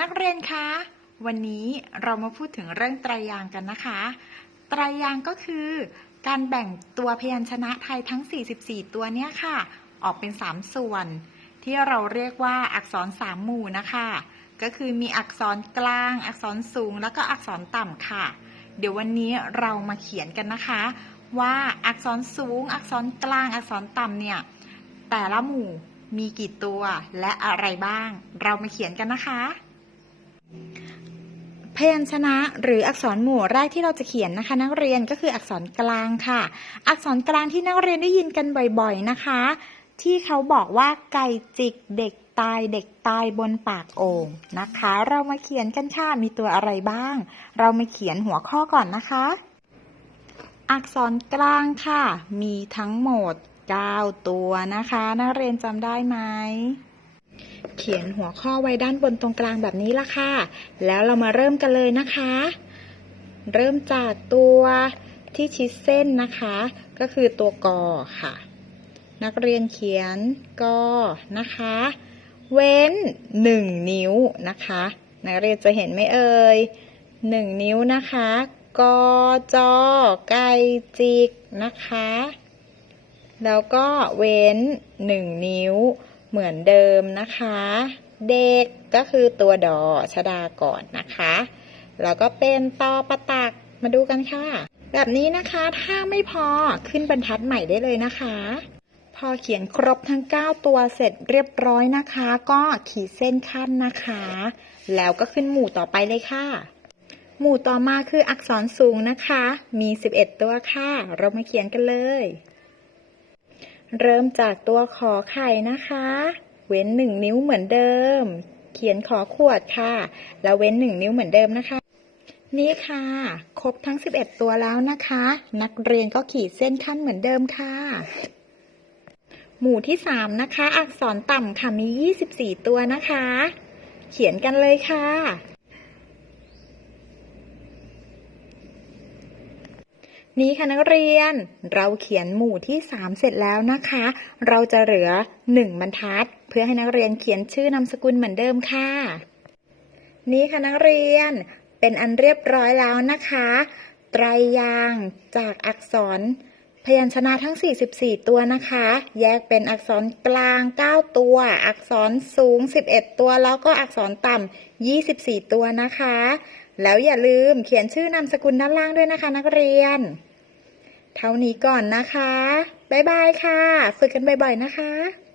นักเรียนคะ วันนี้เรามาพูดถึงเรื่องไตรยางค์กันนะคะ ไตรยางค์ก็คือ การแบ่งตัวพยัญชนะไทยทั้ง 44 ตัวเนี้ยค่ะ ออกเป็น 3 ส่วน ที่เราเรียกว่าอักษรสามหมู่นะคะ ก็คือมีอักษรกลาง อักษรสูง แล้วก็อักษรต่ำค่ะ เดี๋ยววันนี้เรามาเขียนกันนะคะ ว่าอักษรสูง อักษรกลาง อักษรต่ำเนี่ย แต่ละหมู่มีกี่ตัวและอะไรบ้าง เรามาเขียนกันนะคะ พยัญชนะหรืออักษรหมู่แรกที่เราจะเขียนนะคะ นักเรียนก็คืออักษรกลางค่ะ อักษรกลางที่นักเรียนได้ยินกันบ่อยๆนะคะ ที่เขาบอกว่าไก่จิกเด็กตายเด็กตายบนปากโอ่งนะคะ เรามาเขียนกันค่ะมีตัวอะไรบ้าง เรามาเขียนหัวข้อก่อนนะคะ อักษรกลางค่ะ มีทั้งหมด 9 ตัวนะคะ นักเรียนจำได้ไหม เขียนหัวข้อไว้ด้านบนตรงกลางแบบนี้ละค่ะ แล้วเรามาเริ่มกันเลยนะคะ เริ่มจากตัวที่ชิดเส้นนะคะ ก็คือตัวกอค่ะ นักเรียนเขียนกอนะคะ เว้น 1 นิ้วนะคะ นักเรียนจะเห็นไหมเอ่ย1 นิ้วนะคะกอจอไก่จิกนะคะ แล้วก็เว้น 1 นิ้ว เหมือนเดิมนะคะ เด็กก็คือตัวดอชดาก่อนนะคะ แล้วก็เป็นตอประตักมาดูกันค่ะ แบบนี้นะคะถ้าไม่พอขึ้นบรรทัดใหม่ได้เลยนะคะ พอเขียนครบทั้ง 9 ตัวเสร็จเรียบร้อยนะคะ ก็ขีดเส้นขั้นนะคะ แล้วก็ขึ้นหมู่ต่อไปเลยค่ะ หมู่ต่อมาคืออักษรสูงนะคะ มี 11 ตัวค่ะ เรามาเขียนกันเลย เริ่มจากตัวขอไข่นะคะ เว้นหนึ่งนิ้วเหมือนเดิม เขียนขอขวดค่ะ แล้วเว้นหนึ่งนิ้วเหมือนเดิมนะคะ นี่ค่ะ ครบทั้ง 11 ตัวแล้วนะคะ นักเรียนก็ขีดเส้นขั้นเหมือนเดิมค่ะ หมู่ที่ 3 นะคะ อักษรต่ำค่ะมี 24 ตัวนะคะ เขียนกันเลยค่ะ นี่ค่ะนักเรียน เราเขียนหมู่ที่ 3 เสร็จแล้วนะคะ เราจะเหลือ 1 บรรทัด เพื่อให้นักเรียนเขียนชื่อนามสกุลเหมือนเดิมค่ะ นี่ค่ะนักเรียนเป็นอันเรียบร้อยแล้วนะคะ ไตรยางจากอักษร พยัญชนะทั้ง 44 ตัวนะคะ แยกเป็นอักษรกลาง 9 ตัว อักษรสูง 11 ตัว แล้วก็อักษรต่ำ 24 ตัวนะคะ แล้วอย่าลืมเขียนชื่อนามสกุลด้านล่างด้วยนะคะนักเรียน เท่านี้ก่อนนะคะ บ๊ายบายค่ะ ฝึกกันบ่อยๆนะคะ